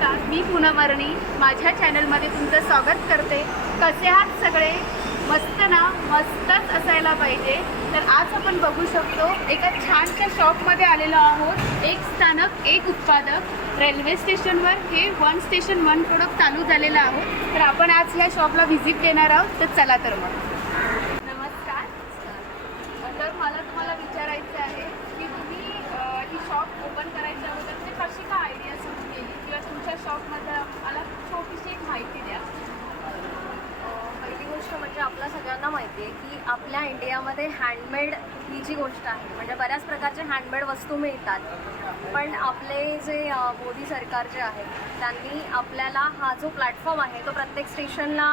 नमस्कार मी पूनम माझ्या चॅनलमध्ये तुमचं स्वागत करते. कसे आहात सगळे? मस्त ना? मस्तच असायला पाहिजे. तर आज आपण बघू शकतो एका छानशा शॉपमध्ये आलेलो आहोत. एक स्थानक एक उत्पादक. रेल्वे स्टेशनवर हे वन स्टेशन वन प्रोडक्ट चालू झालेलं आहोत तर आपण आज ह्या शॉपला व्हिजिट देणार आहोत. तर चला तर मग नमस्कार तर मला तुम्हाला विचारायचं आहे की तुम्ही अ, ही शॉप ओपन करायच्या अगोदर म्हणजे कशी काय आयडिया सुरू केली किंवा तुमच्या शॉपमध्ये मला छोटीशी एक माहिती द्या अं, पहिली गोष्ट म्हणजे आपल्या सगळ्यांना माहिती आहे की आपल्या इंडियामध्ये हँडमेड ही जी गोष्ट आहे म्हणजे बऱ्याच प्रकारचे हँडमेड वस्तू मिळतात. पण आपले जे मोदी सरकार जे आहे त्यांनी आपल्याला हा जो प्लॅटफॉर्म आहे तो प्रत्येक स्टेशनला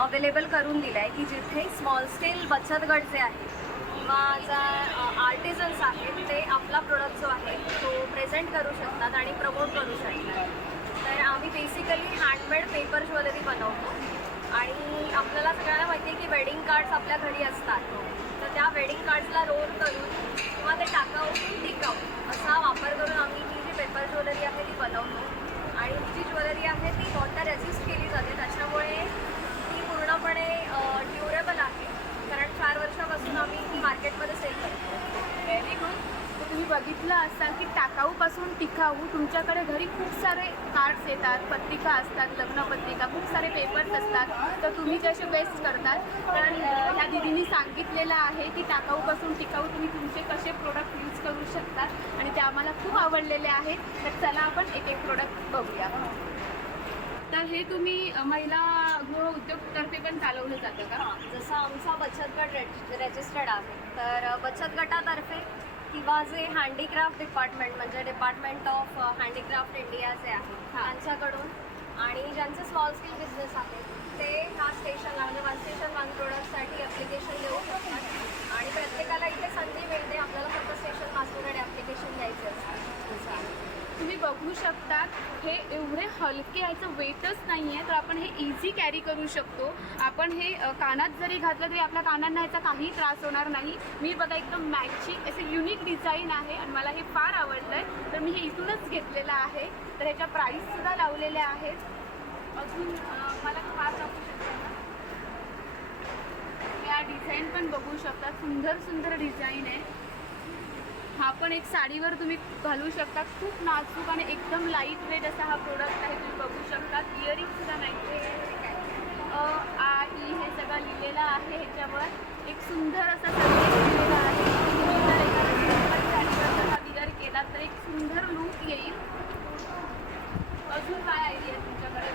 अवेलेबल करून दिला आहे की जिथे स्मॉल स्केल बचत गट जे आहे किंवा ज्या आर्टिझन्स आहेत ते आपला प्रोडक्ट जो आहे तो प्रेझेंट करू शकतात आणि प्रमोट करू शकतात. तर आम्ही बेसिकली हँडमेड पेपर ज्वेलरी बनवतो. आणि आपल्याला सगळ्यांना माहिती आहे की वेडिंग कार्ड्स आपल्या घरी असतात. तर त्या वेडिंग कार्ड्सला रोल करून किंवा ते टाकाऊ टिकाऊ असा वापर करून आम्ही ही जी पेपर ज्वेलरी आहे ती बनवतो आणि ही जी ज्वेलरी आहे ती वॉटर रेजिस्ट केली जाते त्याच्यामुळे ती पूर्णपणे ड्युरेबल आहे कारण चार वर्षापासून आम्ही ही मार्केटमध्ये सेल करतो व्हेरी गुड तर तुम्ही बघितलं असाल की टाकाऊपासून टिकाऊ तुमच्याकडे घरी खूप सारे कार्ड्स येतात पत्रिका असतात लग्नपत्रिका खूप सारे पेपर्स असतात. तर तुम्ही ते असे वेस्ट करतात. तर ह्या दिदींनी सांगितलेलं आहे की टाकाऊपासून टिकाऊ तुम्ही तुमचे कसे प्रोडक्ट यूज करू शकतात आणि ते आम्हाला खूप आवडलेले आहेत. तर चला आपण एक एक प्रोडक्ट बघूया. तर हे तुम्ही महिला गृह उद्योगतर्फे पण चालवलं जातं का? जसं आमचा बचत गट रजिस्टर्ड आहे. तर बचत गटातर्फे किंवा जे हँडीक्राफ्ट डिपार्टमेंट म्हणजे डिपार्टमेंट ऑफ हँडीक्राफ्ट इंडिया जे आहे. त्यांच्याकडून आणि ज्यांचे स्मॉल स्केल बिझनेस आहेत ते ह्या स्टेशनला म्हणजे वन स्टेशन वन प्रोडक्टसाठी ॲप्लिकेशन देऊ शकतात आणि प्रत्येकाला इथे संधी मिळते आपल्याला फक्त स्टेशन पासपोर्ट ॲप्लिकेशन द्यायचे असतं असं आहे. तुम्ही शकतात. हे एवढे हलके याचं वेटच नाही आहे तर आपण हे इझी कॅरी करू शकतो. आपण हे कानात जरी घातलं तरी आपल्या कानांना याचा काही त्रास होणार नाही. मी बघा एकदम मॅचिंग असे युनिक डिझाईन आहे आणि मला हे फार आवडलं आहे तर मी हे इथूनच घेतलेलं आहे. तर ह्याच्या प्राईससुद्धा लावलेल्या आहेत. अजून मला फार दाखवू शकता या डिझाईन पण बघू शकता. सुंदर सुंदर डिझाईन आहे. हा पण एक साडीवर तुम्ही घालू शकता. खूप नाजूक आणि एकदम लाइट वेट असा हा प्रोडक्ट आहे. तुम्ही बघू शकता. इयरिंग सुद्धा नाही अ आ ई हे सगळं लिहिलेलं आहे ह्याच्यावर. एक सुंदर असा संदेश आहे. तुम्ही जर साडीवर जर हा विअर केला तर एक सुंदर लुक येईल अजून काय आयडिया आहे तुमच्याकडे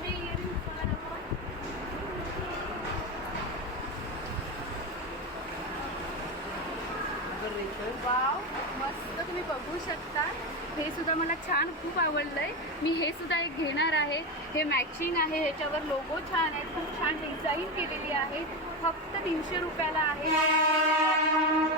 हे इयरिंग्स मला दाखवा. वाव मस्त तुम्ही बघू शकता. हे सुद्धा मला छान खूप आवडलंय. मी हे सुद्धा एक घेणार आहे. हे मॅचिंग आहे ह्याच्यावर लोगो छान आहे. खूप छान डिझाईन केलेली आहे. फक्त तीनशे रुपयाला आहे.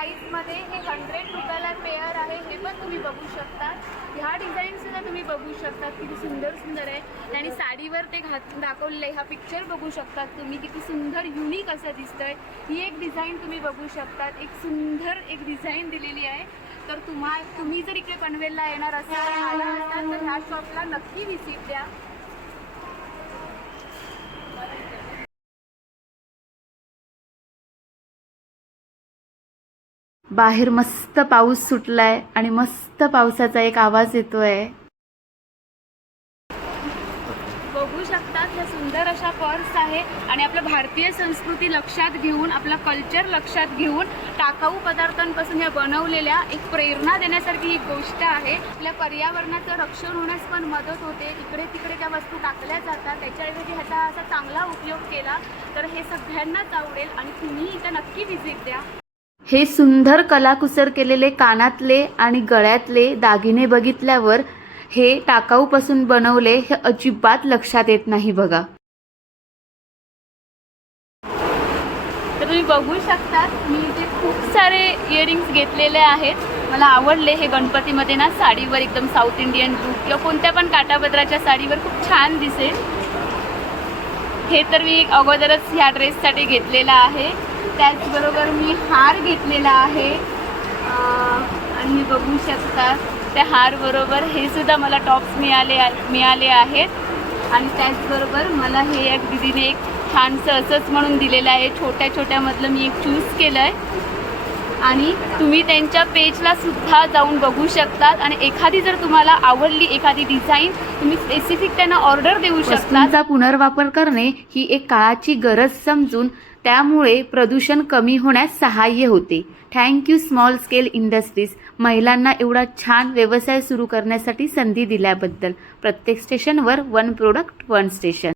प्राईसमध्ये हे हंड्रेड रुपयाला पेअर आहे. हे पण तुम्ही बघू शकता. ह्या डिझाईन सुद्धा तुम्ही बघू शकता. किती सुंदर सुंदर आहे. आणि साडीवर ते घात दाखवलेलं आहे. हा पिक्चर बघू शकतात तुम्ही. किती सुंदर युनिक असं दिसतंय. ही एक डिझाईन तुम्ही बघू शकतात. एक सुंदर एक डिझाईन दिलेली आहे. तर तुम्हा तुम्ही जर इकडे पनवेलला येणार असाल आला असाल तर ह्या शॉपला नक्की व्हिजिट द्या. बाहेर मस्त पाऊस सुटलाय आणि मस्त पावसाचा एक आवाज येतोय. बघू शकतात ह्या सुंदर अशा पर्स आहे आणि आपलं भारतीय संस्कृती लक्षात घेऊन आपलं कल्चर लक्षात घेऊन टाकाऊ पदार्थांपासून या बनवलेल्या एक प्रेरणा देण्यासारखी ही गोष्ट आहे. आपल्या पर्यावरणाचं रक्षण होण्यास पण मदत होते. इकडे तिकडे त्या वस्तू टाकल्या जातात. त्याच्याऐवजी ह्याचा असा चांगला उपयोग केला तर हे सगळ्यांनाच आवडेल आणि तुम्ही इथं नक्की व्हिजिट द्या. हे सुंदर कलाकुसर केलेले कानातले आणि गळ्यातले दागिने बघितल्यावर हे टाकाऊपासून बनवले हे अजिबात लक्षात येत नाही बघा. तर तुम्ही बघू शकता मी इथे खूप सारे इयरिंग्स घेतलेले आहेत. मला आवडले हे गणपतीमध्ये ना साडीवर एकदम साऊथ इंडियन लुक किंवा कोणत्या पण काटापदराच्या साडीवर खूप छान दिसेल. हे तर मी अगोदरच ह्या ड्रेससाठी घेतलेला आहे. त्याचबरोबर मी हार घेतलेला आहे. आणि बघू शकता त्या हारबरोबर हे सुद्धा मला टॉप्स मिळाले आ- मिळाले आहेत. आणि त्याचबरोबर मला हे एक दिदीने एक छानसं असंच म्हणून दिलेलं आहे. छोट्या छोट्यामधलं मी एक चूज केलं आहे आणि तुम्ही त्यांच्या पेजला सुद्धा जाऊन बघू शकतात. आणि एखादी जर तुम्हाला आवडली एखादी डिझाईन तुम्ही स्पेसिफिक त्यांना ऑर्डर देऊ शकता पुनर्वापर करणे ही एक काळाची गरज समजून त्यामुळे प्रदूषण कमी होण्यास सहाय्य होते. थँक्यू स्मॉल स्केल इंडस्ट्रीज महिलांना एवढा छान व्यवसाय सुरू करण्यासाठी संधी दिल्याबद्दल. प्रत्येक स्टेशनवर वन प्रोडक्ट वन स्टेशन